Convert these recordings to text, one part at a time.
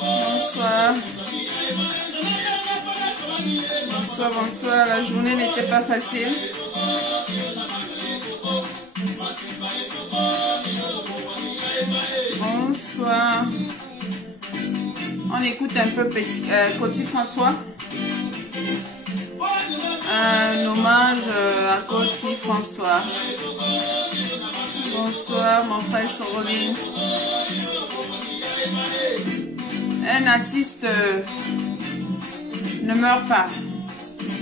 Bonsoir. Bonsoir, bonsoir. La journée n'était pas facile. Bonsoir. On écoute un peu Coty François. Un hommage à Coty François. Bonsoir mon frère Soroline. Un artiste ne meurt pas.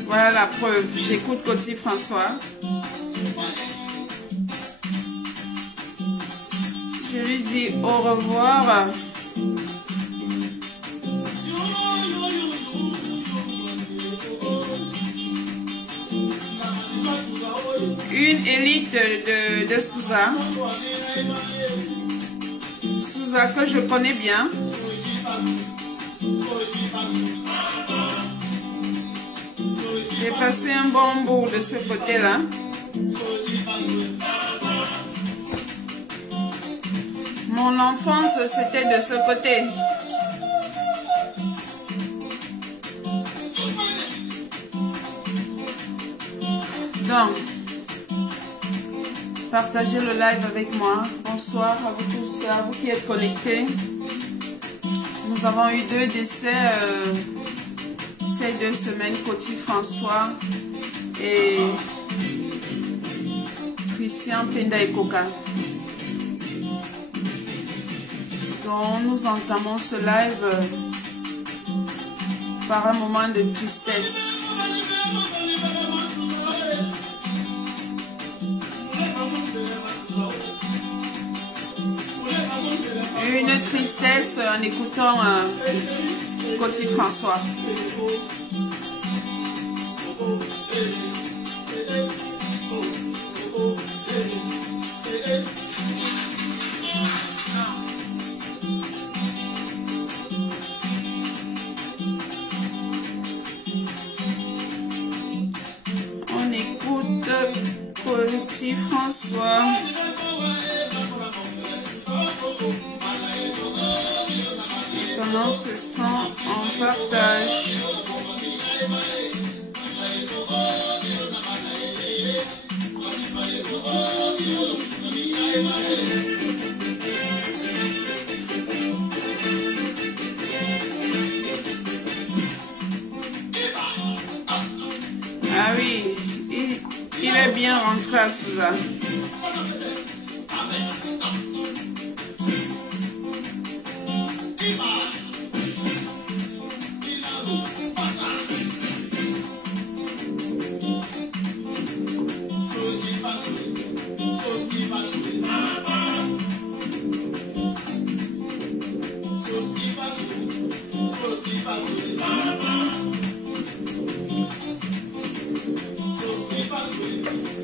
Voilà la preuve. J'écoute Coty François. Je lui dis au revoir. Une élite de Souza. Souza que je connais bien. J'ai passé un bon bout de ce côté-là. Mon enfance, c'était de ce côté. Donc, partagez le live avec moi. Bonsoir à vous tous, à vous qui êtes connectés. Nous avons eu 2 décès ces 2 semaines, Coty François et Christian Penda et Coca. Donc nous entamons ce live par un moment de tristesse. Une tristesse en écoutant Coty François. On écoute Coty François. Pendant ce temps, on partage. Ah oui, il est bien rentré à Souza.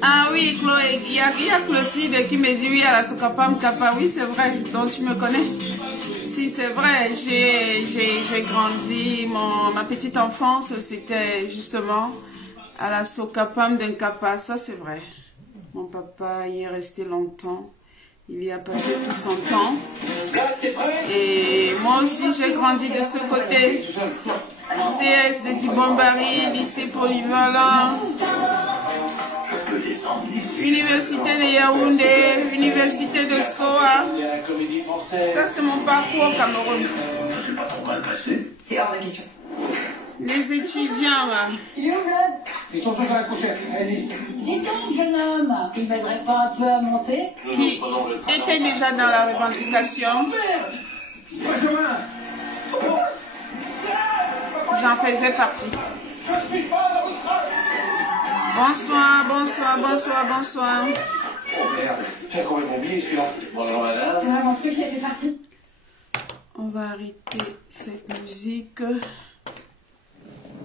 Ah oui, Chloé, il y a Clotilde qui me dit oui à la Sokapam Kappa. Oui, c'est vrai, donc tu me connais. Si, c'est vrai, j'ai grandi, ma petite enfance, c'était justement à la Sokapam d'un Kappa, ça c'est vrai. Mon papa y est resté longtemps, il y a passé tout son temps. Et moi aussi, j'ai grandi de ce côté. CS de Dibombari, lycée polyvalent. Université de Yaoundé, Université de Soa. Ça, c'est mon parcours au Cameroun. C'est hors de question. Les étudiants. Ils sont tous à la couchette. Allez-y. Dis donc, jeune homme, il m'aiderait pas un peu à monter? Qui était déjà dans la revendication. Benjamin. j'en faisais partie. Je suis pas dans votre train. Bonsoir, bonsoir, bonsoir, bonsoir. Oh merde, j'ai complètement oublié celui-là. Bonjour madame. Ah, mon feu qui était parti. On va arrêter cette musique.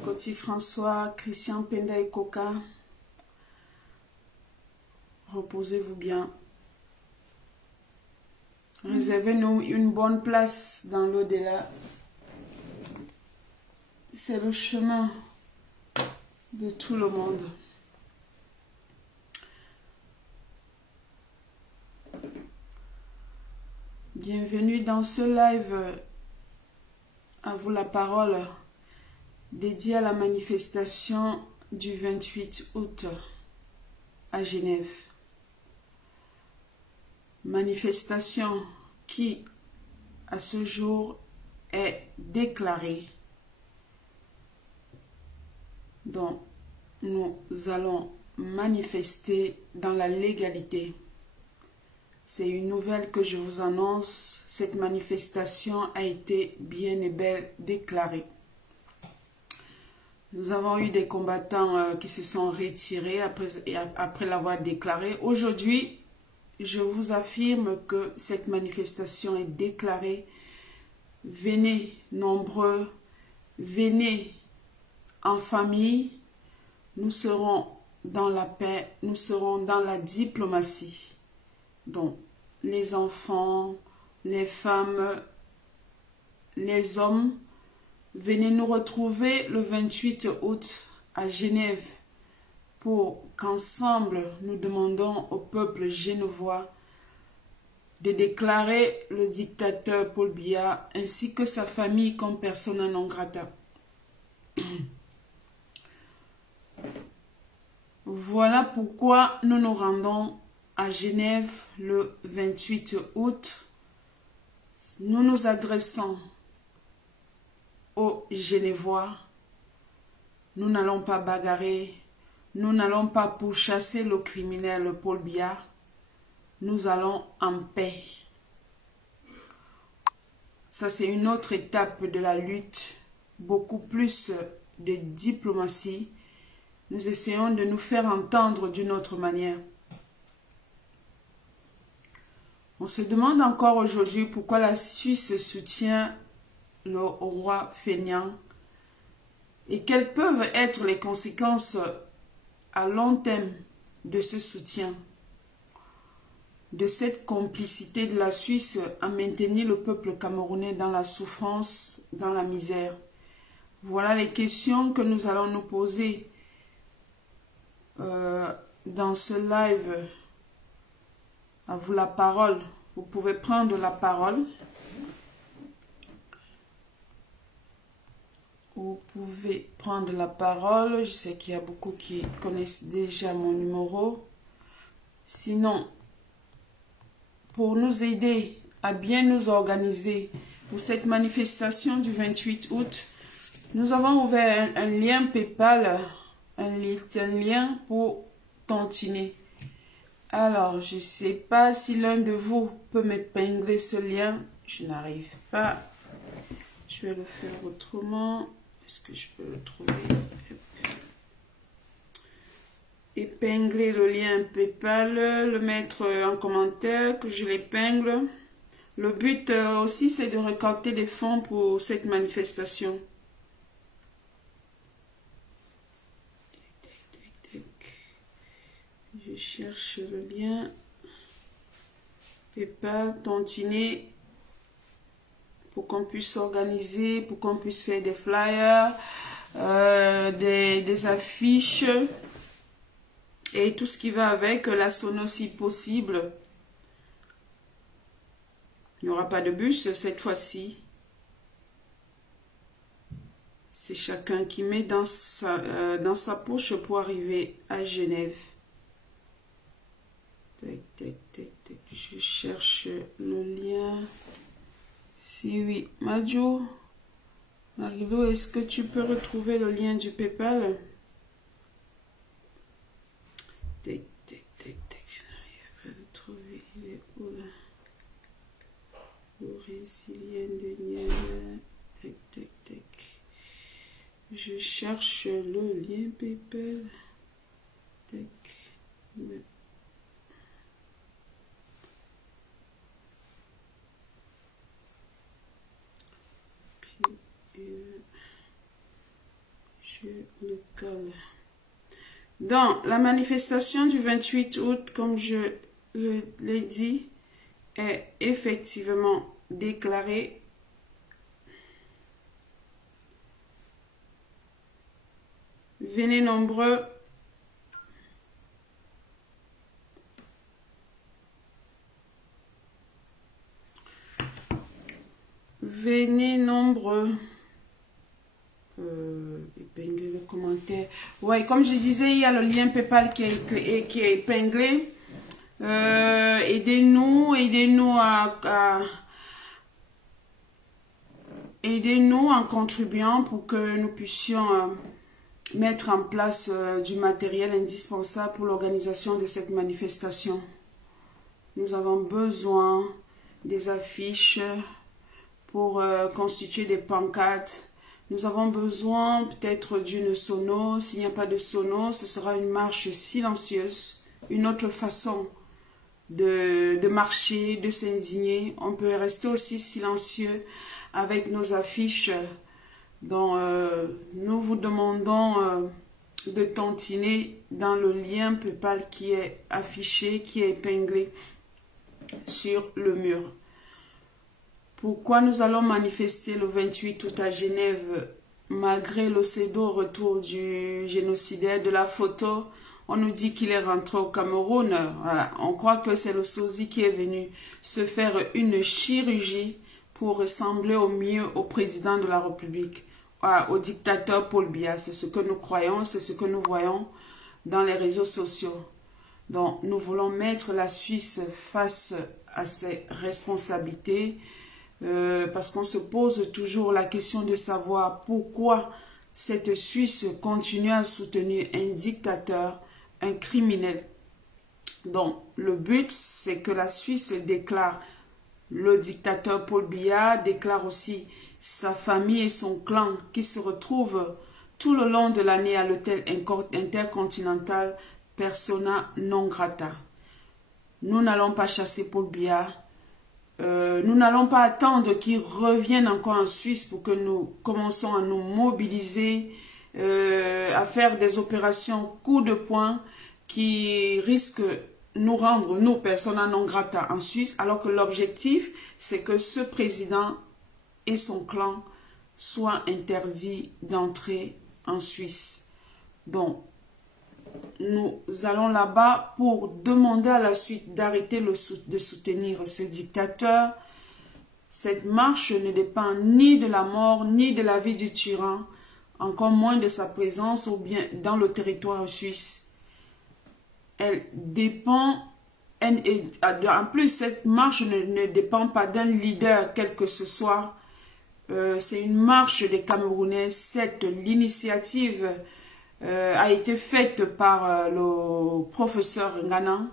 Côté François, Christian Penda et Coca. Reposez-vous bien. Réservez-nous une bonne place dans l'au-delà. C'est le chemin de tout le monde. Bienvenue dans ce live. À vous la parole. Dédié à la manifestation du 28 août à Genève. Manifestation qui, à ce jour, est déclarée. Donc, nous allons manifester dans la légalité. C'est une nouvelle que je vous annonce. Cette manifestation a été bien et belle déclarée. Nous avons eu des combattants qui se sont retirés après l'avoir déclaré. Aujourd'hui, je vous affirme que cette manifestation est déclarée. Venez nombreux, venez en famille. Nous serons dans la paix, nous serons dans la diplomatie. Donc, les enfants, les femmes, les hommes, venez nous retrouver le 28 août à Genève pour qu'ensemble nous demandons au peuple genevois de déclarer le dictateur Paul Biya ainsi que sa famille comme persona non grata. Voilà pourquoi nous nous rendons à Genève le 28 août. Nous nous adressons aux Genevois. Nous n'allons pas bagarrer. Nous n'allons pas pourchasser le criminel Paul Biya. Nous allons en paix. Ça, c'est une autre étape de la lutte. Beaucoup plus de diplomatie. Nous essayons de nous faire entendre d'une autre manière. On se demande encore aujourd'hui pourquoi la Suisse soutient le roi feignant et quelles peuvent être les conséquences à long terme de ce soutien, de cette complicité de la Suisse à maintenir le peuple camerounais dans la souffrance, dans la misère. Voilà les questions que nous allons nous poser dans ce live. À vous la parole. Vous pouvez prendre la parole. Vous pouvez prendre la parole. Je sais qu'il y a beaucoup qui connaissent déjà mon numéro. Sinon, pour nous aider à bien nous organiser pour cette manifestation du 28 août, nous avons ouvert un lien PayPal, un lien pour tontiner. Alors, je ne sais pas si l'un de vous peut m'épingler ce lien. Je n'arrive pas. Je vais le faire autrement. Est-ce que je peux le trouver? Épingler le lien PayPal, le mettre en commentaire, que je l'épingle. Le but aussi, c'est de récolter des fonds pour cette manifestation. Je cherche le lien. PayPal, tontiner, pour qu'on puisse s'organiser, pour qu'on puisse faire des flyers, des affiches et tout ce qui va avec, la sono si possible. Il n'y aura pas de bus cette fois-ci. C'est chacun qui met dans sa poche pour arriver à Genève. Tac, tac, tac, tac. Je cherche le lien. Si oui, Majo, Marilo, est-ce que tu peux retrouver le lien du PayPal? Tac, tac, tac, tac. Je n'arrive pas à le trouver. Il est où là? Le résilient de lien. Tac, tac, tac. Je cherche le lien PayPal. Tac. Je le colle. Donc, la manifestation du 28 août, comme je l'ai dit, est effectivement déclarée. Venez nombreux. Venez nombreux. Épingler le commentaire. Ouais, comme je disais, il y a le lien PayPal qui est épinglé. Aidez-nous aidez-nous en contribuant pour que nous puissions mettre en place du matériel indispensable pour l'organisation de cette manifestation. Nous avons besoin des affiches pour constituer des pancartes. Nous avons besoin peut-être d'une sono. S'il n'y a pas de sono, ce sera une marche silencieuse, une autre façon de marcher, de s'indigner. On peut rester aussi silencieux avec nos affiches. Donc, nous vous demandons de tantiner dans le lien PayPal qui est affiché, qui est épinglé sur le mur. Pourquoi nous allons manifester le 28 août à Genève, malgré le pseudo-retour du génocidaire de la photo? On nous dit qu'il est rentré au Cameroun. Voilà. On croit que c'est le sosie qui est venu se faire une chirurgie pour ressembler au mieux au président de la République, au dictateur Paul Biya. C'est ce que nous croyons, c'est ce que nous voyons dans les réseaux sociaux. Donc, nous voulons mettre la Suisse face à ses responsabilités parce qu'on se pose toujours la question de savoir pourquoi cette Suisse continue à soutenir un dictateur, un criminel. Donc, le but, c'est que la Suisse déclare le dictateur Paul Biya, déclare aussi sa famille et son clan qui se retrouvent tout le long de l'année à l'hôtel intercontinental Persona non grata. Nous n'allons pas chasser Paul Biya. Nous n'allons pas attendre qu'il revienne encore en Suisse pour que nous commençons à nous mobiliser, à faire des opérations coup de poing qui risquent de nous rendre, nous, persona non grata en Suisse, alors que l'objectif, c'est que ce président et son clan soient interdits d'entrer en Suisse. Donc, nous allons là-bas pour demander à la suite d'arrêter de soutenir ce dictateur. Cette marche ne dépend ni de la mort, ni de la vie du tyran, encore moins de sa présence ou bien dans le territoire suisse. Elle dépend, en plus cette marche ne dépend pas d'un leader quel que ce soit. C'est une marche des Camerounais. L'initiative a été faite par le professeur Ngana,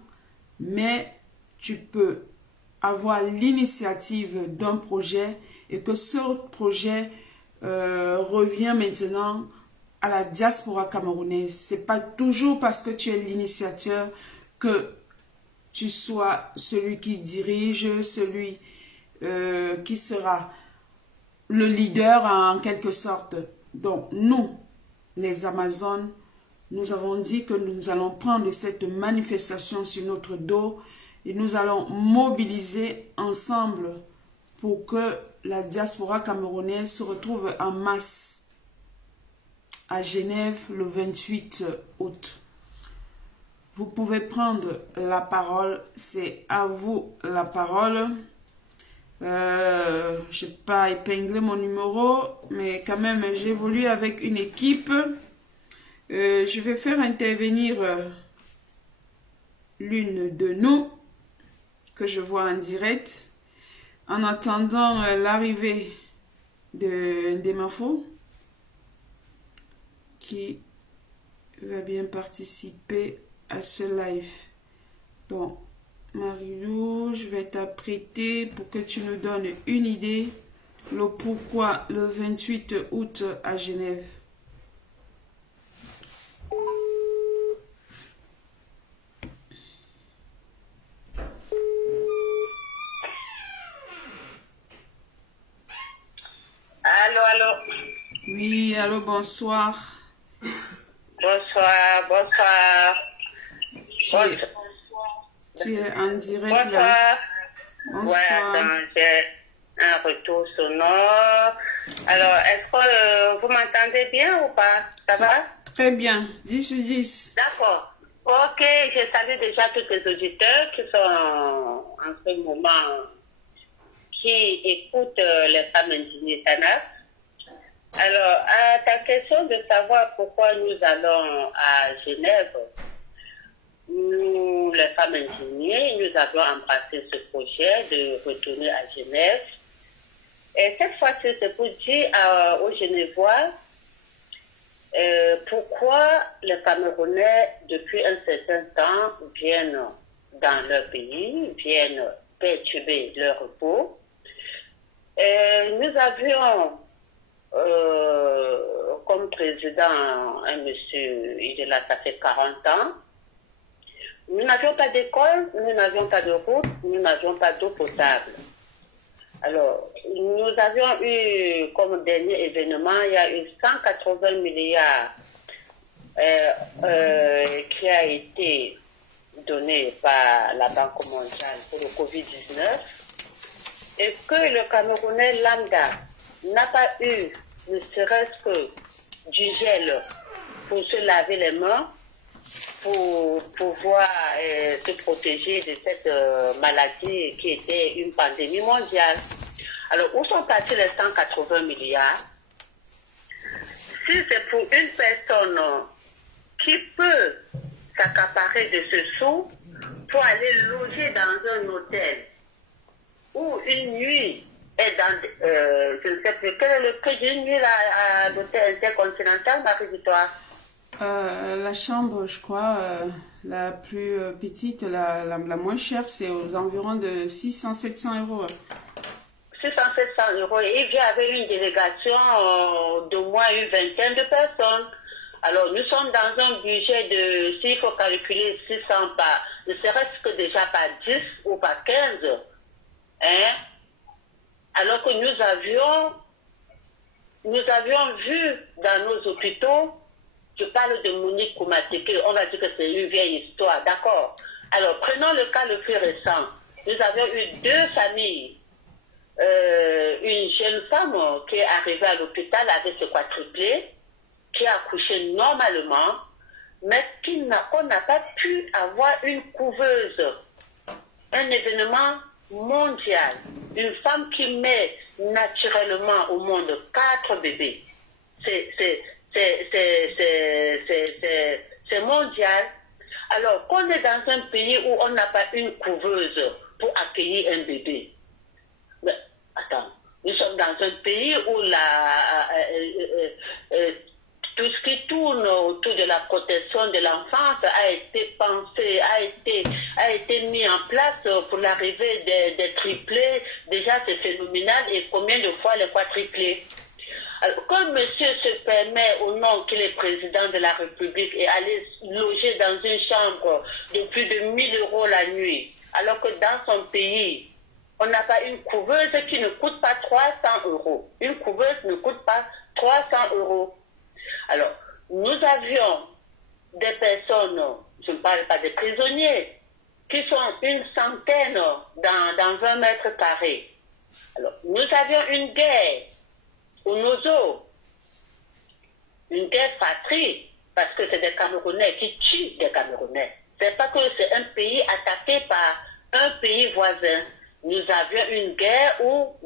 mais tu peux avoir l'initiative d'un projet et que ce projet revient maintenant à la diaspora camerounaise. C'est pas toujours parce que tu es l'initiateur que tu sois celui qui dirige, celui qui sera le leader en quelque sorte. Donc nous, les Amazones, nous avons dit que nous allons prendre cette manifestation sur notre dos et nous allons mobiliser ensemble pour que la diaspora camerounaise se retrouve en masse à Genève le 28 août. Vous pouvez prendre la parole, c'est à vous la parole. Je n'ai pas épinglé mon numéro, mais quand même j'évolue avec une équipe. Je vais faire intervenir l'une de nous que je vois en direct en attendant l'arrivée de Demafo qui va bien participer à ce live. Donc Marilou, je vais t'apprêter pour que tu nous donnes une idée, le pourquoi le 28 août à Genève. Oui, allô, bonsoir. Bonsoir, bonsoir. Tu es en direct Bonsoir. là. Ouais, Bonsoir. attends, j'ai un retour sonore. Alors, est-ce que vous m'entendez bien ou pas? Ça va? Très bien, 10 sur 10. D'accord. Ok, je salue déjà tous les auditeurs qui sont en ce moment, qui écoutent les femmes indignées Tana. Alors, à ta question de savoir pourquoi nous allons à Genève, nous, les femmes indignées, nous avons embrassé ce projet de retourner à Genève. Et cette fois-ci, c'est pour dire aux Genevois pourquoi les Camerounais, depuis un certain temps, viennent dans leur pays, viennent perturber leur repos. Nous avions comme président un monsieur, il est là, ça fait 40 ans. Nous n'avions pas d'école, nous n'avions pas de route, nous n'avions pas d'eau potable. Alors, nous avions eu comme dernier événement, il y a eu 180 milliards qui a été donné par la Banque mondiale pour le Covid-19 et que le Camerounais lambda n'a pas eu, ne serait-ce que du gel pour se laver les mains, pour pouvoir se protéger de cette maladie qui était une pandémie mondiale. Alors, où sont passés les 180 milliards? Si c'est pour une personne qui peut s'accaparer de ce sou pour aller loger dans un hôtel ou une nuit est dans, je ne sais plus, quel est le prix d'une nuit à l'hôtel intercontinental, Marie-Victoire? La chambre, je crois, la plus petite, la moins chère, c'est aux environs de 600-700 euros. 600-700 euros. Et il y avait une délégation d'au moins une vingtaine de personnes. Alors, nous sommes dans un budget de, s'il faut calculer 600 par, ne serait-ce que déjà par 10 ou par 15. Hein? Alors que nous avions vu dans nos hôpitaux, je parle de Monique Koumateke, on va dire que c'est une vieille histoire, d'accord? Alors, prenons le cas le plus récent. Nous avions eu deux familles. Une jeune femme qui est arrivée à l'hôpital avec ce quadruplé, qui a accouché normalement, mais qu'on n'a pas pu avoir une couveuse. Un événement mondial. Une femme qui met naturellement au monde 4 bébés. C'est mondial. Alors, qu'on est dans un pays où on n'a pas une couveuse pour accueillir un bébé. Mais, attends, nous sommes dans un pays où tout ce qui tourne autour de la protection de l'enfance a été pensé, a été mis en place pour l'arrivée des triplés. Déjà, c'est phénoménal. Et combien de fois les quadruplés? Alors, quand monsieur se permet, au nom qu'il est président de la République, et aller loger dans une chambre de plus de 1000 euros la nuit, alors que dans son pays, on n'a pas une couveuse qui ne coûte pas 300 euros. Une couveuse ne coûte pas 300 euros. Alors, nous avions des personnes, je ne parle pas des prisonniers, qui sont une centaine dans 20 mètres carrés. Alors, nous avions une guerre au Nozo, une guerre patrie, parce que c'est des Camerounais qui tuent des Camerounais. C'est pas que c'est un pays attaqué par un pays voisin. Nous avions une guerre où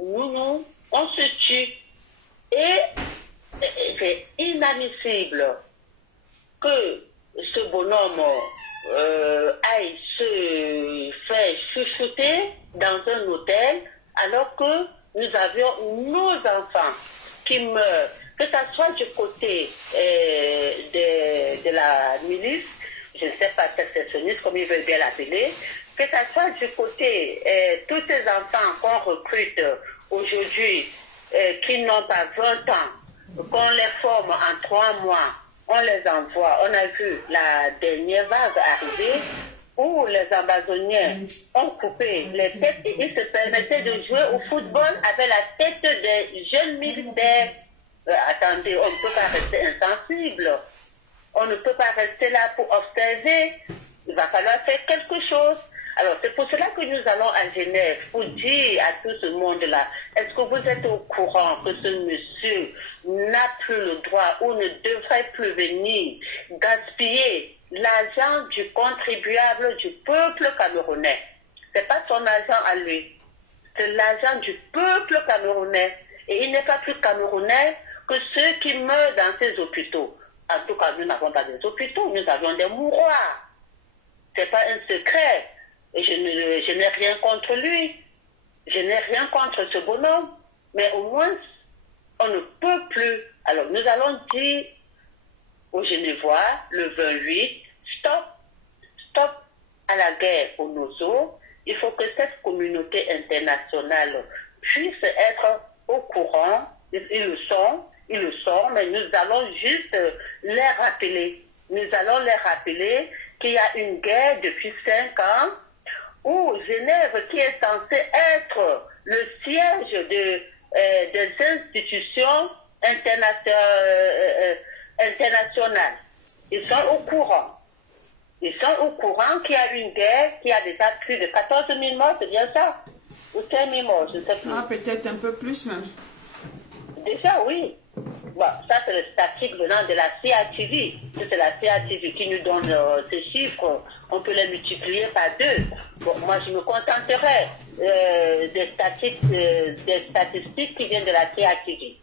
on se tue. Et c'est inadmissible que ce bonhomme aille se faire chouchouter dans un hôtel alors que nous avions nos enfants qui meurent, que ça soit du côté de la milice, je ne sais pas, secessionniste, comme ils veulent bien l'appeler, que ça soit du côté tous ces enfants qu'on recrute aujourd'hui, qui n'ont pas 20 ans, qu'on les forme en 3 mois, on les envoie. On a vu la dernière vague arriver où les Amazoniens ont coupé les têtes et ils se permettaient de jouer au football avec la tête des jeunes militaires. Attendez, on ne peut pas rester insensible. On ne peut pas rester là pour observer. Il va falloir faire quelque chose. Alors, c'est pour cela que nous allons à Genève, pour dire à tout ce monde-là, est-ce que vous êtes au courant que ce monsieur n'a plus le droit ou ne devrait plus venir gaspiller l'argent du contribuable du peuple camerounais? C'est pas son argent à lui, c'est l'argent du peuple camerounais. Et il n'est pas plus camerounais que ceux qui meurent dans ces hôpitaux. En tout cas, nous n'avons pas des hôpitaux, nous avions des mouroirs. C'est pas un secret. Et je n'ai rien contre lui. Je n'ai rien contre ce bonhomme. Mais au moins, on ne peut plus. Alors, nous allons dire aux Genevois, le 28, stop. Stop à la guerre au Nozo. Il faut que cette communauté internationale puisse être au courant. Ils le sont, mais nous allons juste les rappeler. Nous allons les rappeler qu'il y a une guerre depuis 5 ans où Genève, qui est censée être le siège des institutions internationales, ils sont au courant. Ils sont au courant qu'il y a une guerre, qu'il y a déjà plus de 14 000 morts, c'est bien ça? Ou 5 000 morts, je ne sais plus. Ah, peut-être un peu plus même. Déjà, oui. Bon, ça, c'est le statistique venant de la CATV. C'est la CATV qui nous donne ces chiffres. On peut les multiplier par 2. Bon, moi, je me contenterai des statistiques qui viennent de la CATV.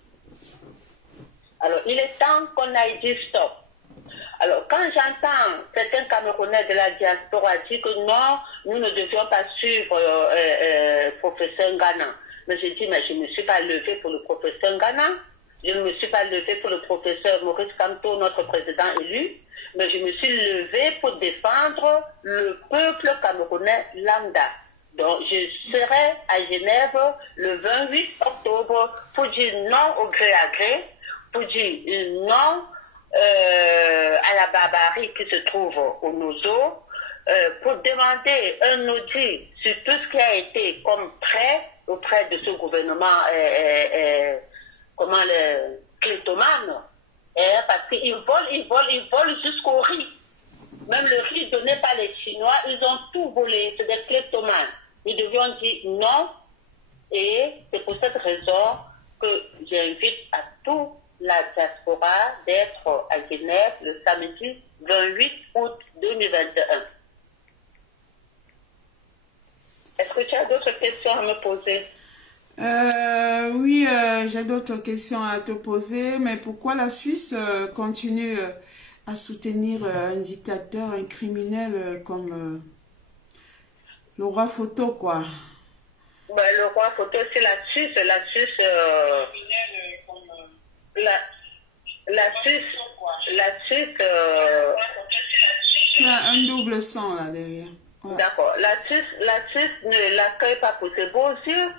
Alors, il est temps qu'on aille dire stop. Alors, quand j'entends certains Camerounais de la diaspora dire que non, nous ne devions pas suivre professeur Ngana. Mais je dis, mais je ne me suis pas levé pour le professeur Ngana. Je ne me suis pas levé pour le professeur Maurice Kamto, notre président élu. Mais je me suis levé pour défendre le peuple camerounais lambda. Donc, je serai à Genève le 28 octobre pour dire non au gré à gré, pour dire non à la barbarie qui se trouve au Nozo, pour demander un audit sur tout ce qui a été comme prêt auprès de ce gouvernement, comment le kleptomane, parce qu'ils volent jusqu'au riz. Même le riz donné par les Chinois, ils ont tout volé, c'est des kleptomanes. Nous devions dire non, et c'est pour cette raison que j'invite à toute la diaspora d'être à Genève le samedi 28 août 2021. Est-ce que tu as d'autres questions à me poser? Oui, j'ai d'autres questions à te poser, mais pourquoi la Suisse continue à soutenir un dictateur, un criminel comme le roi Photo, quoi? Ben, le roi Photo, c'est la Suisse. La Suisse, tu as un double son là derrière. Ouais. D'accord. La Suisse ne l'accueille pas pour ses beaux yeux.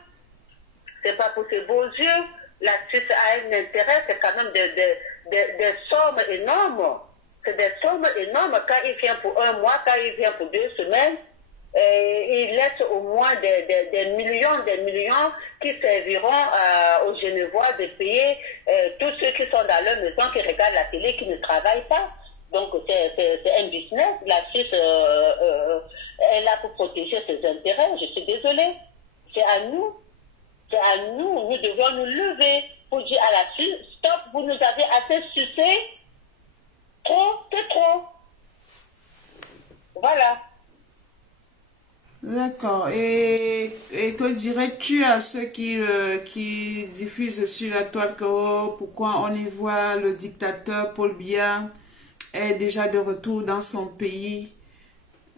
C'est pas pour ses beaux yeux. La Suisse a un intérêt, c'est quand même des sommes énormes. C'est des sommes énormes quand il vient pour un mois, quand il vient pour 2 semaines. Il laisse au moins des millions qui serviront aux Genevois de payer tous ceux qui sont dans leur maison, qui regardent la télé, qui ne travaillent pas. Donc c'est un business. La Suisse est là pour protéger ses intérêts. Je suis désolée. C'est à nous. C'est à nous. Nous devons nous lever pour dire à la Suisse, stop, vous nous avez assez sucé. Trop, c'est trop. Voilà. D'accord. Et que dirais-tu à ceux qui diffusent sur la toile que pourquoi on y voit le dictateur Paul Biya est déjà de retour dans son pays?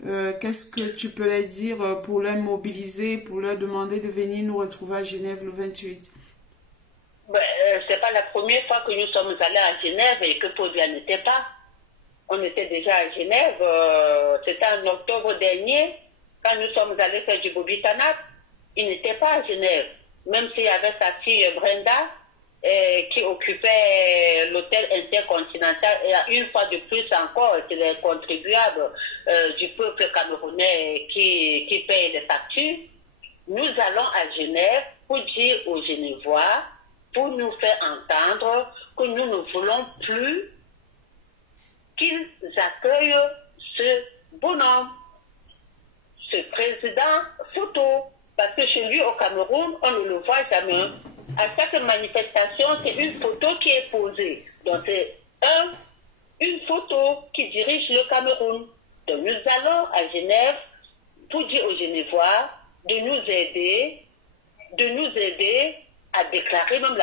Qu'est-ce que tu peux leur dire pour les mobiliser, pour leur demander de venir nous retrouver à Genève le 28? C'est pas la première fois que nous sommes allés à Genève et que Paul Biya n'était pas. On était déjà à Genève, c'était en octobre dernier. Quand nous sommes allés faire du Bobitanat, il n'était pas à Genève. Même s'il y avait sa fille Brenda qui occupait l'hôtel intercontinental, et une fois de plus encore, c'est les contribuables du peuple camerounais qui payent les factures. Nous allons à Genève pour dire aux Genevois, pour nous faire entendre que nous ne voulons plus qu'ils accueillent ce bonhomme, ce président photo. Parce que chez lui, au Cameroun, on ne le voit jamais. À chaque manifestation, c'est une photo qui est posée. Donc, c'est une photo qui dirige le Cameroun. Donc, nous allons à Genève pour dire aux Genevois de nous aider à déclarer même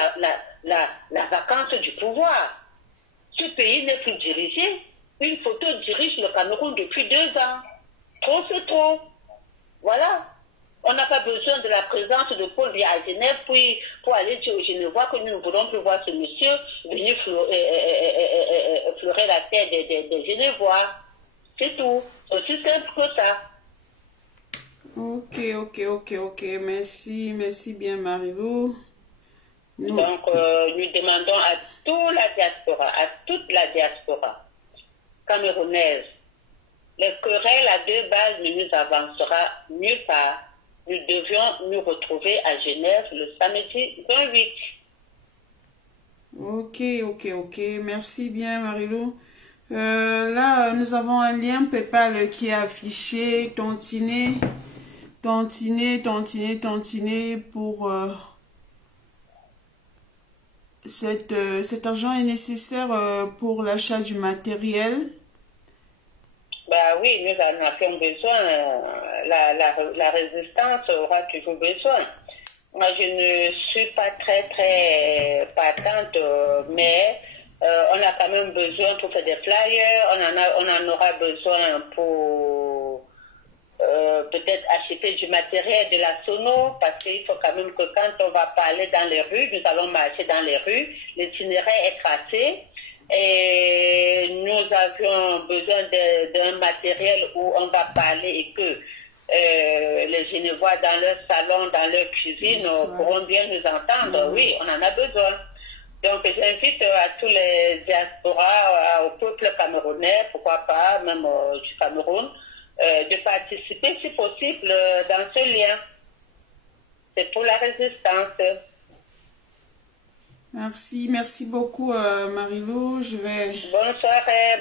la vacance du pouvoir. Ce pays n'est plus dirigé. Une photo dirige le Cameroun depuis 2 ans. Trop, c'est trop. Voilà. On n'a pas besoin de la présence de Paul Biya à Genève pour aller dire aux Genevois que nous ne voulons plus voir ce monsieur venir fleurer la terre des Genevois. C'est tout. Aussi simple que ça. Ok. Merci bien, Marie-Lou. Donc, nous demandons à toute la diaspora camerounaise, les querelles à 2 bases ne nous avancera nulle part. Nous devions nous retrouver à Genève le samedi 28. Ok. Merci bien, Marie-Lou. Là, nous avons un lien PayPal qui est affiché. Tontiner pour... cet argent est nécessaire pour l'achat du matériel. Bah oui, nous en avons besoin. La résistance aura toujours besoin. Moi, je ne suis pas très patente, mais on a quand même besoin pour faire des flyers. On en aura besoin pour peut-être acheter du matériel, de la sono, parce qu'il faut quand même que quand on va parler dans les rues, nous allons marcher dans les rues, l'itinéraire est tracé. Et nous avions besoin d'un matériel où on va parler et que les Genevois dans leur salon, dans leur cuisine pourront bien nous entendre. Oui, on en a besoin. Donc j'invite à tous les diasporas, au peuple camerounais, pourquoi pas, même du Cameroun, de participer si possible dans ce lien. C'est pour la résistance. Merci beaucoup, Marie-Lou. Bonne soirée.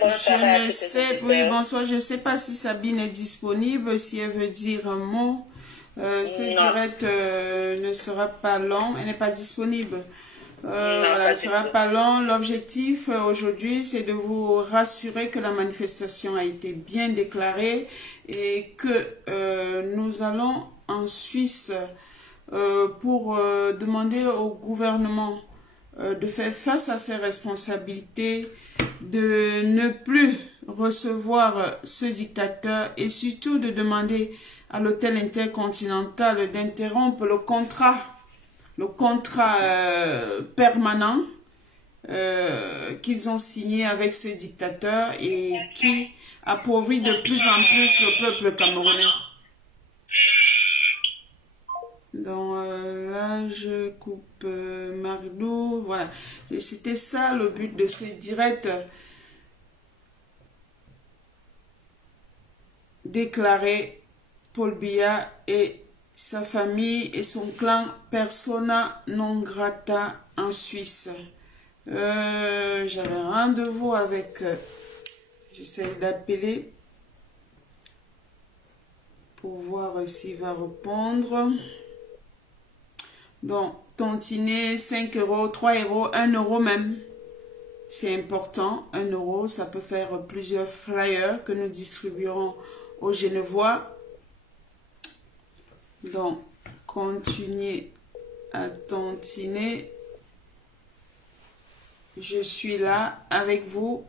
Bonsoir. Je ne sais pas si Sabine est disponible, si elle veut dire un mot. Ce direct ne sera pas long. Elle n'est pas disponible. Elle ne sera pas long. L'objectif aujourd'hui, c'est de vous rassurer que la manifestation a été bien déclarée et que nous allons en Suisse pour demander au gouvernement de faire face à ses responsabilités, de ne plus recevoir ce dictateur et surtout de demander à l'hôtel intercontinental d'interrompre le contrat permanent qu'ils ont signé avec ce dictateur et qui appauvrit de plus en plus le peuple camerounais. Donc là, je coupe Marie-Lou. Voilà. Et c'était ça le but de ce direct. Déclarer Paul Biya et sa famille et son clan persona non grata en Suisse. J'avais rendez-vous avec... J'essaie d'appeler pour voir s'il va répondre. Donc, tontiner 5 euros, 3 euros, 1 euro même. C'est important. 1 euro, ça peut faire plusieurs flyers que nous distribuerons aux Genevois. Donc, continuez à tontiner. Je suis là avec vous.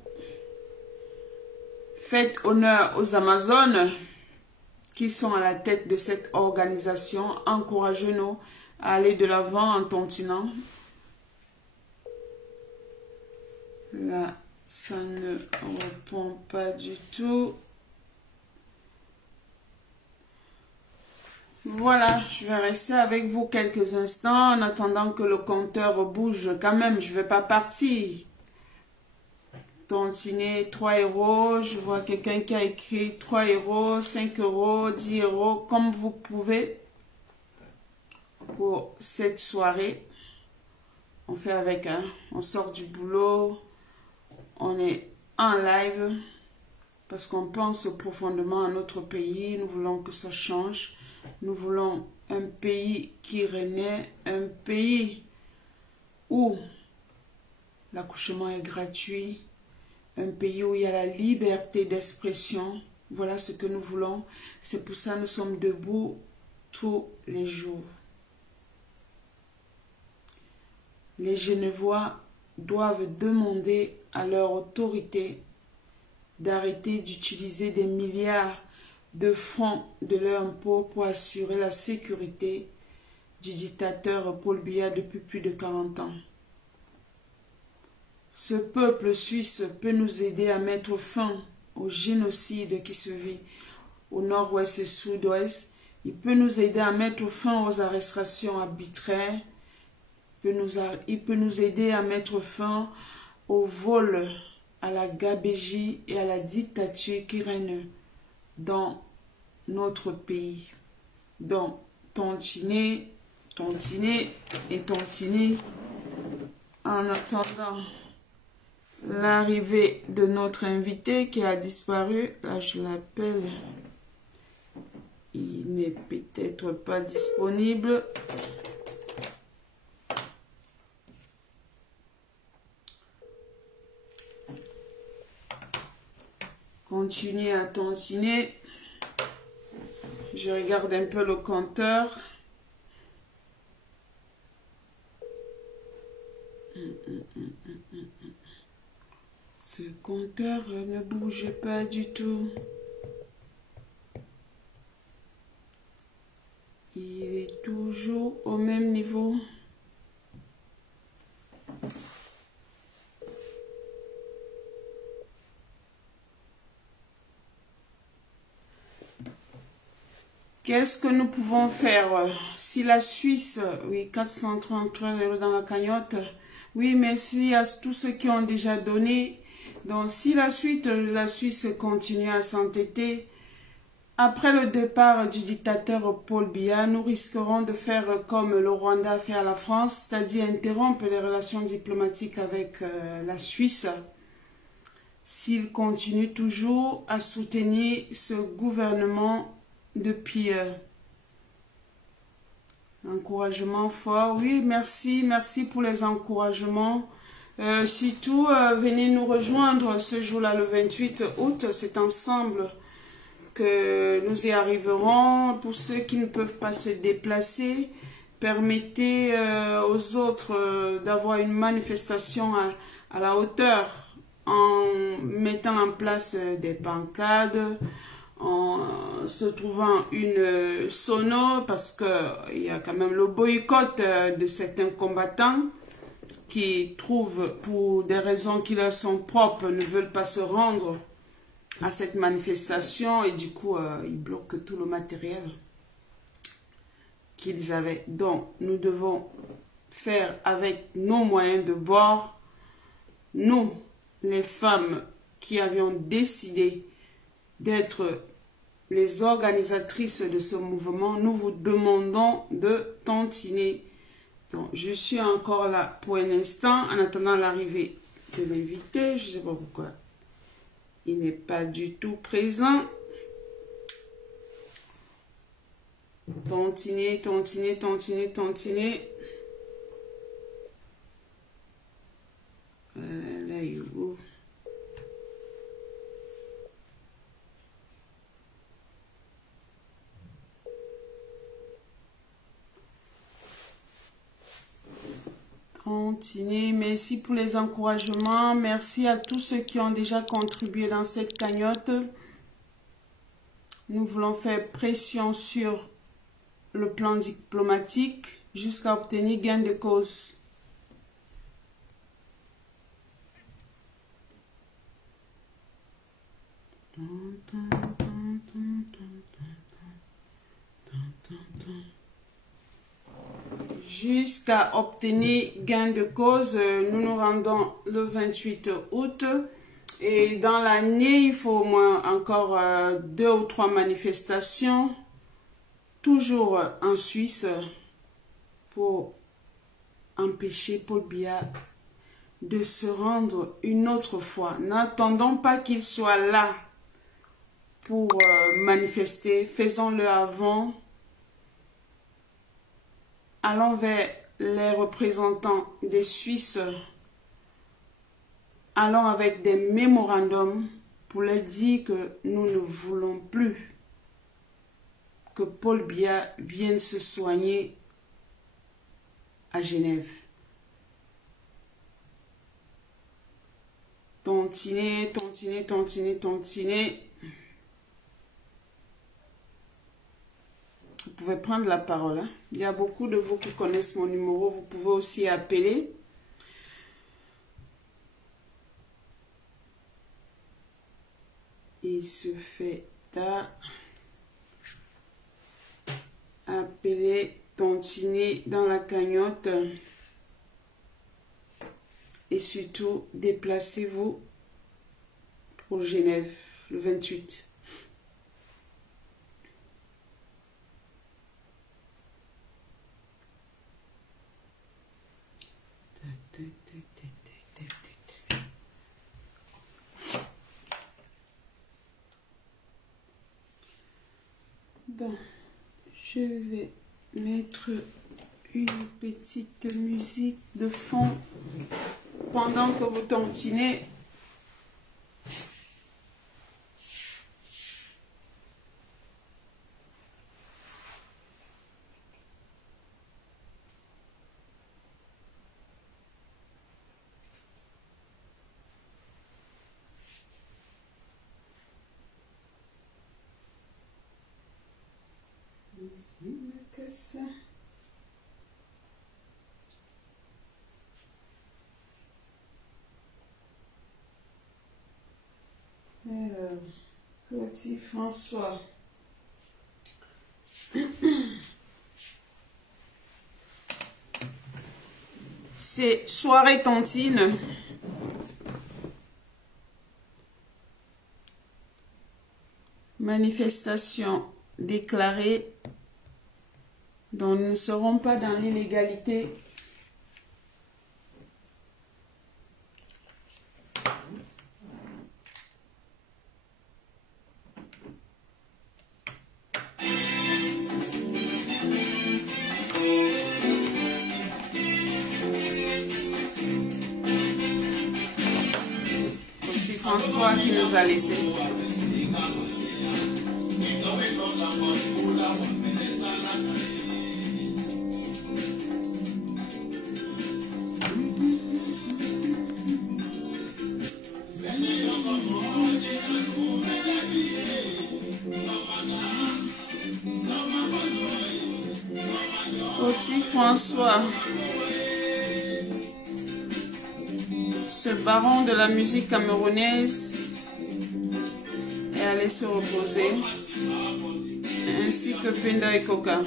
Faites honneur aux Amazones qui sont à la tête de cette organisation. Encouragez-nous à aller de l'avant en tontinant. Là, ça ne répond pas du tout. Voilà, je vais rester avec vous quelques instants en attendant que le compteur bouge quand même. Je ne vais pas partir. Tontiner 3 euros. Je vois quelqu'un qui a écrit 3 euros, 5 euros, 10 euros, comme vous pouvez pour cette soirée. On fait avec, hein. On sort du boulot, on est en live parce qu'on pense profondément à notre pays. Nous voulons que ça change. Nous voulons un pays qui renaît, un pays où l'accouchement est gratuit, un pays où il y a la liberté d'expression. Voilà ce que nous voulons. C'est pour ça que nous sommes debout tous les jours. Les Genevois doivent demander à leur autorité d'arrêter d'utiliser des milliards de francs de leurs impôts pour assurer la sécurité du dictateur Paul Biya depuis plus de 40 ans. Ce peuple suisse peut nous aider à mettre fin au génocide qui se vit au nord-ouest et sud-ouest. Il peut nous aider à mettre fin aux arrestations arbitraires. Il peut nous aider à mettre fin au vol, à la gabegie et à la dictature qui règne dans notre pays. Donc, tontiner et tontiner en attendant l'arrivée de notre invité qui a disparu. Là, je l'appelle. Il n'est peut-être pas disponible. Continuez à tontiner. Je regarde un peu le compteur. Ce compteur ne bouge pas du tout. Il est toujours au même niveau. Qu'est-ce que nous pouvons faire si la Suisse, oui, 433 € dans la cagnotte, oui, merci à tous ceux qui ont déjà donné. Donc, si la Suisse continue à s'entêter, après le départ du dictateur Paul Biya, nous risquerons de faire comme le Rwanda a fait à la France, c'est-à-dire interrompre les relations diplomatiques avec la Suisse, s'il continue toujours à soutenir ce gouvernement depuis encouragement fort. Oui, merci pour les encouragements. Surtout, venez nous rejoindre ce jour-là, le 28 août. C'est ensemble que nous y arriverons. Pour ceux qui ne peuvent pas se déplacer, permettez aux autres d'avoir une manifestation à la hauteur en mettant en place des bancades, en se trouvant une sono, parce qu'il y a quand même le boycott de certains combattants qui trouvent, pour des raisons qui leur sont propres, ne veulent pas se rendre à cette manifestation et du coup, ils bloquent tout le matériel qu'ils avaient. Donc, nous devons faire avec nos moyens de bord. Nous, les femmes qui avions décidé d'être les organisatrices de ce mouvement, nous vous demandons de tontiner. Donc, je suis encore là pour un instant, en attendant l'arrivée de l'invité. Je ne sais pas pourquoi il n'est pas du tout présent. Tontiner. Là, il est où? Tontiner. Merci pour les encouragements. Merci à tous ceux qui ont déjà contribué dans cette cagnotte. Nous voulons faire pression sur le plan diplomatique jusqu'à obtenir gain de cause. Jusqu'à obtenir gain de cause, nous nous rendons le 28 août. Et dans l'année, il faut au moins encore 2 ou 3 manifestations, toujours en Suisse, pour empêcher Paul Biya de se rendre une autre fois. N'attendons pas qu'il soit là pour manifester. Faisons-le avant. Allons vers les représentants des Suisses. Allons avec des mémorandums pour leur dire que nous ne voulons plus que Paul Biya vienne se soigner à Genève. Tontiner, tontiner, tontiner, tontiner. Vous pouvez prendre la parole. Hein? Il y a beaucoup de vous qui connaissent mon numéro. Vous pouvez aussi appeler. Il se fait appeler, tontiner dans la cagnotte. Et surtout, déplacez-vous pour Genève le 28. Bon, je vais mettre une petite musique de fond pendant que vous tontinez. Alors, petit François. C'est soirée tontine. Manifestation déclarée. Donc nous ne serons pas dans l'illégalité. Petit François qui nous a laissé. Petit François, ce baron de la musique camerounaise est allé se reposer, ainsi que Penda et Coca.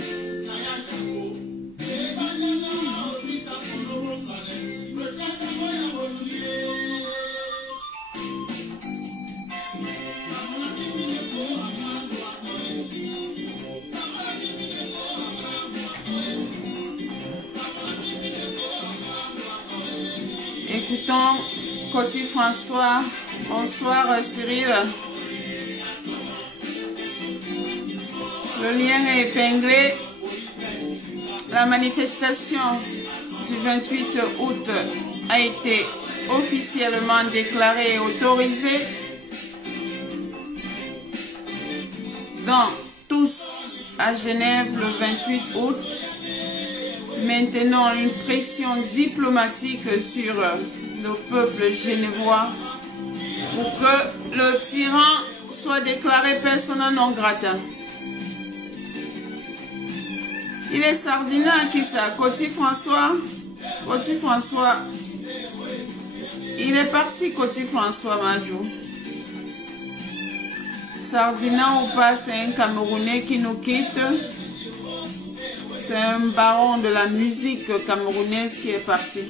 Écoutons Coty François. Bonsoir Cyril. Le lien est épinglé. La manifestation du 28 août a été officiellement déclarée et autorisée. Donc, tous à Genève le 28 août. Maintenant, une pression diplomatique sur le peuple genevois pour que le tyran soit déclaré persona non grata. Il est Sardina qui ça, Coty François. Coty François. Il est parti, Coty François Majou. Sardina ou pas, c'est un Camerounais qui nous quitte. C'est un baron de la musique camerounaise qui est parti.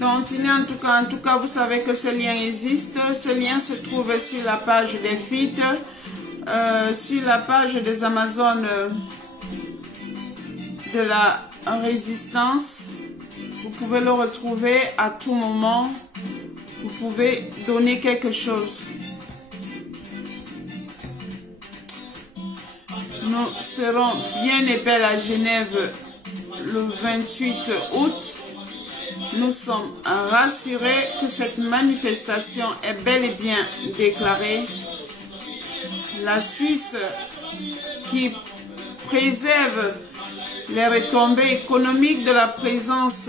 Tantiner, en tout cas, vous savez que ce lien existe. Ce lien se trouve sur la page des FIT, sur la page des Amazones de la résistance. Vous pouvez le retrouver à tout moment. Vous pouvez donner quelque chose. Nous serons bien et belles à Genève le 28 août. Nous sommes rassurés que cette manifestation est bel et bien déclarée. La Suisse, qui préserve les retombées économiques de la présence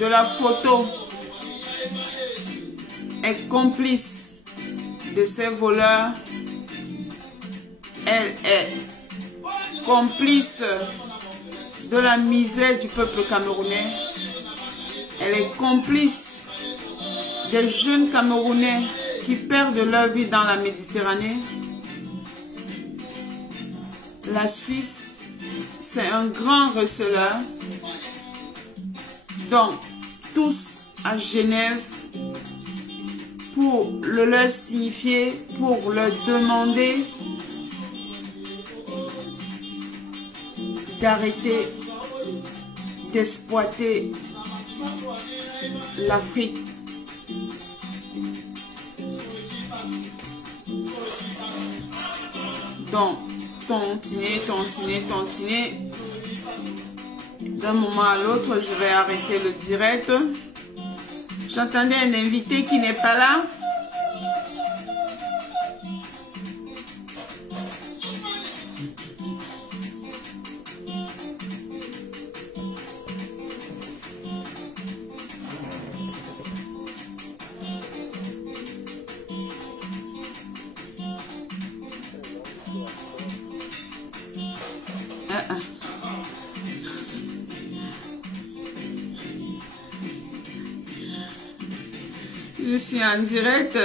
de la photo, est complice de ces voleurs. Elle est complice de la misère du peuple camerounais. Elle est complice des jeunes Camerounais qui perdent leur vie dans la Méditerranée. La Suisse, c'est un grand receleur. Donc, tous à Genève, pour le leur signifier, pour leur demander d'arrêter d'exploiter l'Afrique. Donc, tontiner. D'un moment à l'autre, je vais arrêter le direct. J'entendais un invité qui n'est pas là. Je suis en direct.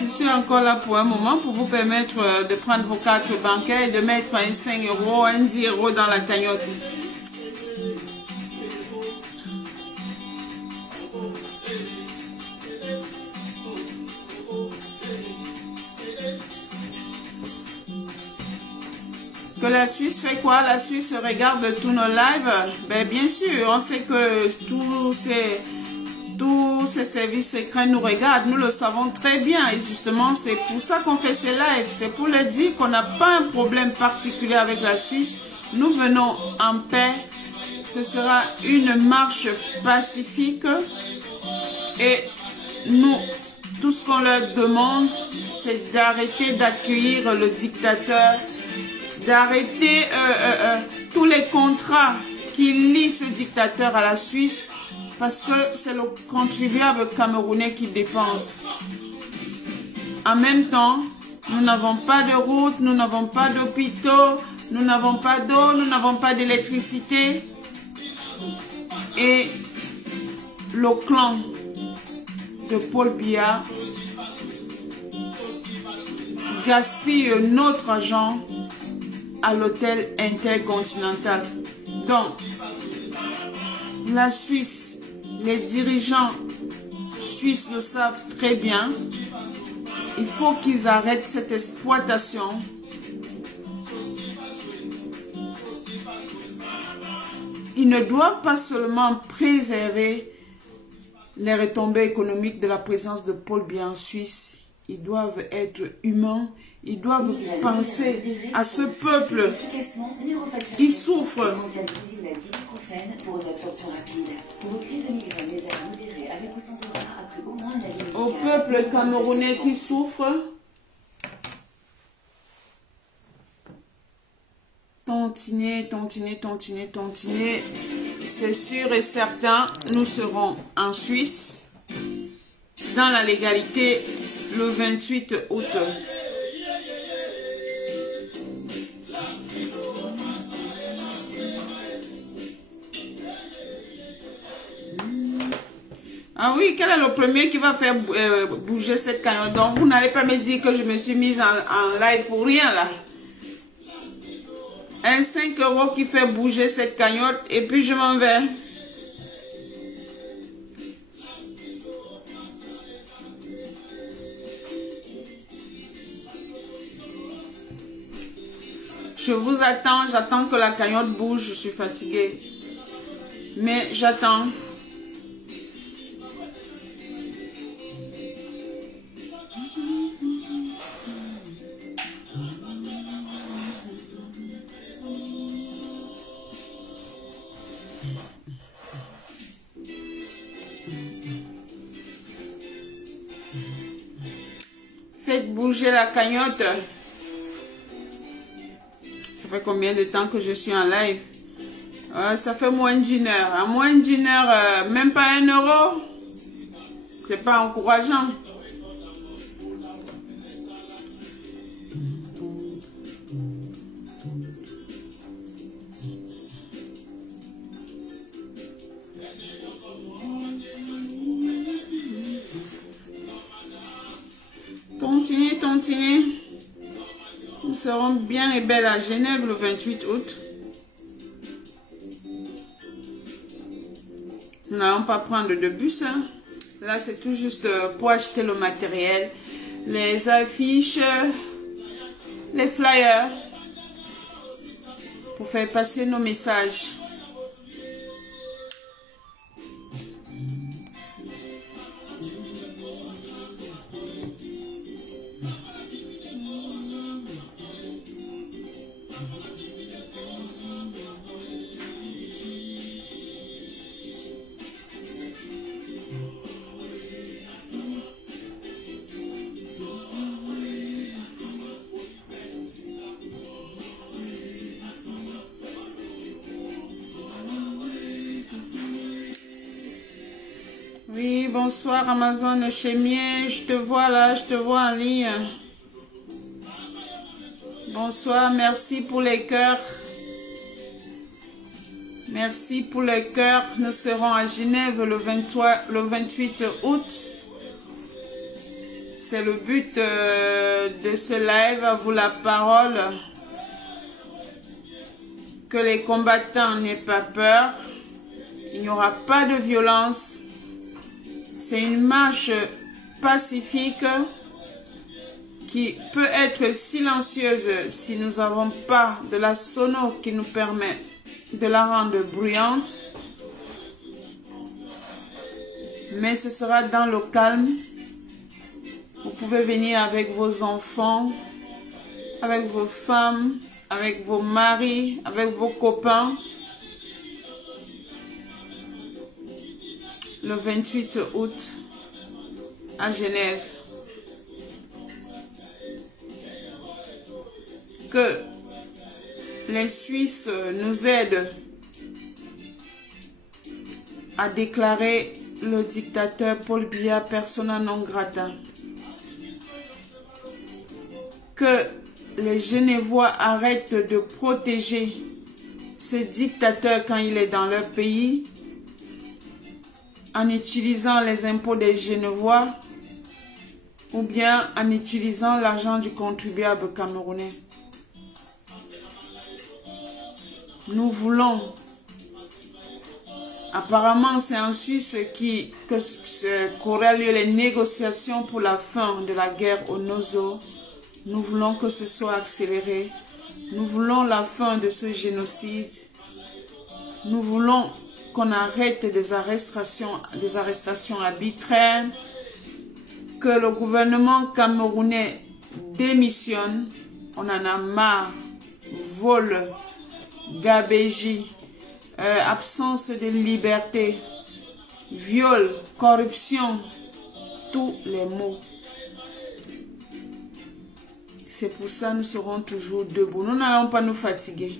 Je suis encore là pour un moment pour vous permettre de prendre vos cartes bancaires et de mettre un 5 €, un 10 € dans la cagnotte. Que la Suisse fait quoi? La Suisse regarde tous nos lives. Ben, bien sûr, on sait que tous ces services secrets nous regardent. Nous le savons très bien. Et justement, c'est pour ça qu'on fait ces lives. C'est pour leur dire qu'on n'a pas un problème particulier avec la Suisse. Nous venons en paix. Ce sera une marche pacifique. Et nous, tout ce qu'on leur demande, c'est d'arrêter d'accueillir le dictateur, d'arrêter tous les contrats qui lient ce dictateur à la Suisse, parce que c'est le contribuable camerounais qui dépense. En même temps, nous n'avons pas de route, nous n'avons pas d'hôpitaux, nous n'avons pas d'eau, nous n'avons pas d'électricité. Et le clan de Paul Biya gaspille notre argent à l'hôtel intercontinental. Donc, la Suisse, les dirigeants suisses le savent très bien. Il faut qu'ils arrêtent cette exploitation. Ils ne doivent pas seulement préserver les retombées économiques de la présence de Paul Biya en Suisse. Ils doivent être humains. Ils doivent penser à ce peuple qui souffre. Au peuple camerounais qui souffre. Tontiner. C'est sûr et certain, nous serons en Suisse, dans la légalité, le 28 août. Ah oui, quel est le premier qui va faire bouger cette cagnotte? Donc, vous n'allez pas me dire que je me suis mise en live pour rien, là. Un 5 € qui fait bouger cette cagnotte et puis je m'en vais. Je vous attends, j'attends que la cagnotte bouge, je suis fatiguée. Mais j'attends. Faites bouger la cagnotte. Ça fait combien de temps que je suis en live? Ça fait moins d'1 heure. À moins d'1 heure, même pas 1 €. C'est pas encourageant. Tontini, tontini. Nous serons bien et belles à Genève le 28 août. Nous n'allons pas prendre de bus. Hein. Là, c'est tout juste pour acheter le matériel, les affiches, les flyers, pour faire passer nos messages. Oui, bonsoir Amazon Chémier, je te vois là, je te vois en ligne. Bonsoir, merci pour les cœurs. Merci pour les cœurs. Nous serons à Genève le 28 août. C'est le but de ce live, à vous la parole. Que les combattants n'aient pas peur. Il n'y aura pas de violence. C'est une marche pacifique qui peut être silencieuse si nous n'avons pas de la sono qui nous permet de la rendre bruyante. Mais ce sera dans le calme. Vous pouvez venir avec vos enfants, avec vos femmes, avec vos maris, avec vos copains. Le 28 août à Genève. Que les Suisses nous aident à déclarer le dictateur Paul Biya persona non grata. Que les Genevois arrêtent de protéger ce dictateur quand il est dans leur pays, en utilisant les impôts des Genevois ou bien en utilisant l'argent du contribuable camerounais. Nous voulons, apparemment c'est en Suisse qu'auraient lieu les négociations pour la fin de la guerre au Nozo. Nous voulons que ce soit accéléré. Nous voulons la fin de ce génocide. Nous voulons qu'on arrête des arrestations arbitraires, que le gouvernement camerounais démissionne. On en a marre. Vol, gabégie, absence de liberté, viol, corruption, tous les mots. C'est pour ça que nous serons toujours debout. Nous n'allons pas nous fatiguer.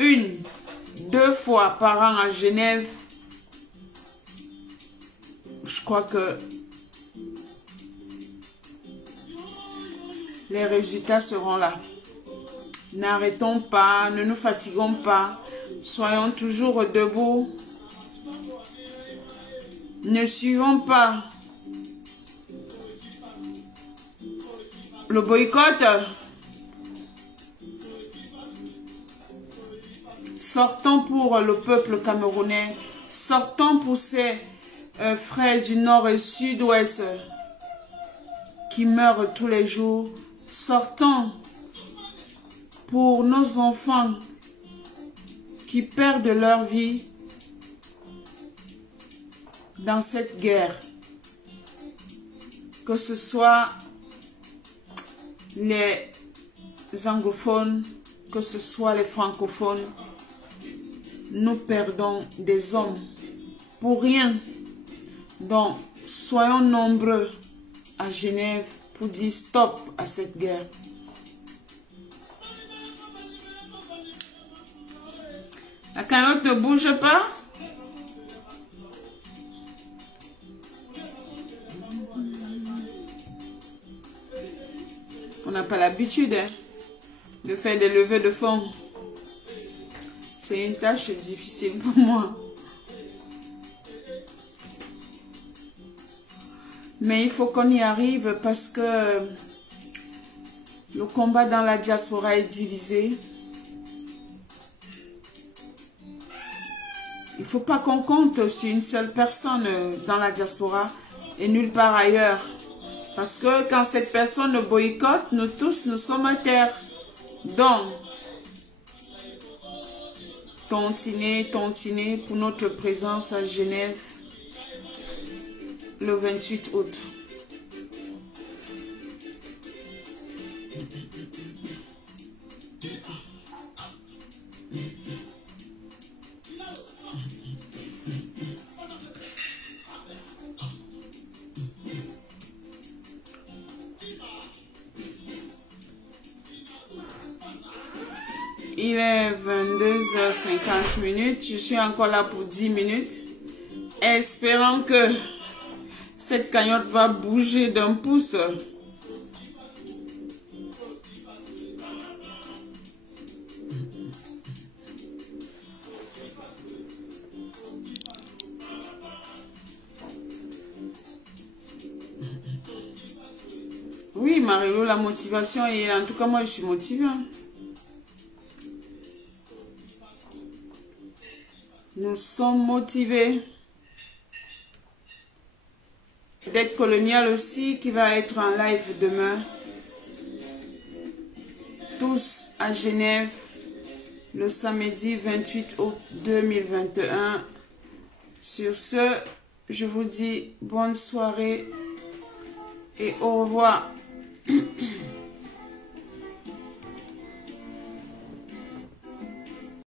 1-2 fois par an à Genève, je crois que les résultats seront là. N'arrêtons pas, ne nous fatiguons pas, soyons toujours debout. Ne suivons pas le boycott. Sortons pour le peuple camerounais. Sortons pour ces frères du nord et sud-ouest qui meurent tous les jours. Sortons pour nos enfants qui perdent leur vie dans cette guerre. Que ce soit les anglophones, que ce soit les francophones, nous perdons des hommes pour rien. Donc, soyons nombreux à Genève pour dire stop à cette guerre. La cagnotte ne bouge pas. On n'a pas l'habitude de faire des levées de fonds. C'est une tâche difficile pour moi. Mais il faut qu'on y arrive parce que le combat dans la diaspora est divisé. Il ne faut pas qu'on compte sur une seule personne dans la diaspora et nulle part ailleurs. Parce que quand cette personne boycotte, nous tous, nous sommes à terre. Donc, tontiner pour notre présence à Genève le 28 août. Il est 22h50. Je suis encore là pour 10 minutes. Espérant que cette cagnotte va bouger d'un pouce. Oui, Marie-Lou, la motivation, et en tout cas, moi, je suis motivée. Nous sommes motivés. Dette coloniale aussi, qui va être en live demain. Tous à Genève, le samedi 28 août 2021. Sur ce, je vous dis bonne soirée et au revoir.